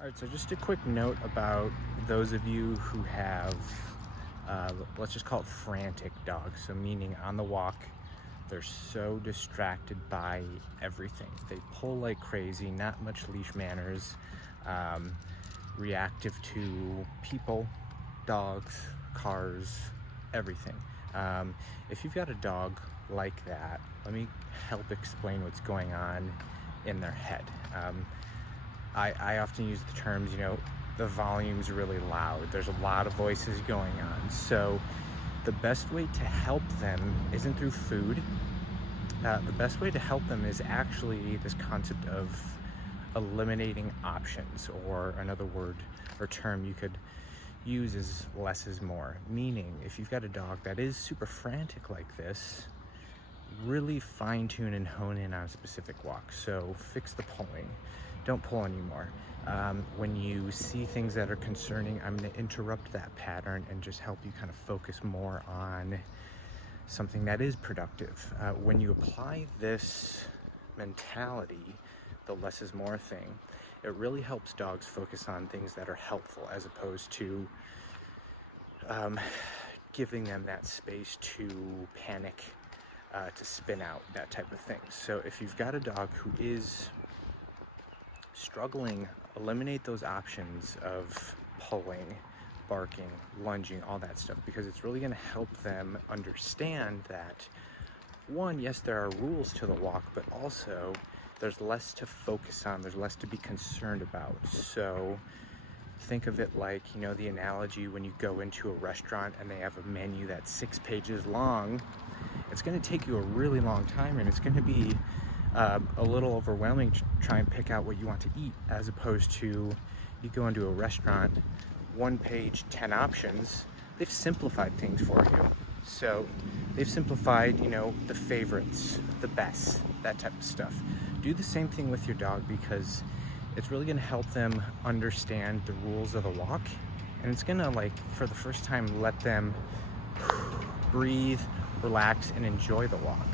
All right, so just a quick note about those of you who have, let's just call it frantic dogs. So meaning on the walk, they're so distracted by everything. They pull like crazy, not much leash manners, reactive to people, dogs, cars, everything. If you've got a dog like that, let me help explain what's going on in their head. I often use the terms, the volume's really loud. There's a lot of voices going on. So the best way to help them isn't through food. The best way to help them is actually this concept of eliminating options, or another word or term you could use is less is more. Meaning, if you've got a dog that is super frantic like this, really fine tune and hone in on a specific walk. So fix the pulling. Don't pull anymore. When you see things that are concerning, I'm going to interrupt that pattern and just help you kind of focus more on something that is productive. When you apply this mentality, the less is more thing, it really helps dogs focus on things that are helpful, as opposed to giving them that space to panic, to spin out, that type of thing. So if you've got a dog who is struggling, eliminate those options of pulling, barking, lunging, all that stuff, because it's really going to help them understand that, one, yes, there are rules to the walk, but also there's less to focus on, there's less to be concerned about. So think of it like, the analogy when you go into a restaurant and they have a menu that's 6 pages long. It's going to take you a really long time, and it's going to be a little overwhelming to try and pick out what you want to eat, as opposed to you go into a restaurant, 1 page, 10 options. They've simplified things for you. So they've simplified, the favorites, the best, that type of stuff. Do the same thing with your dog, because it's really going to help them understand the rules of the walk, and it's going to, for the first time, let them breathe, relax, and enjoy the walk.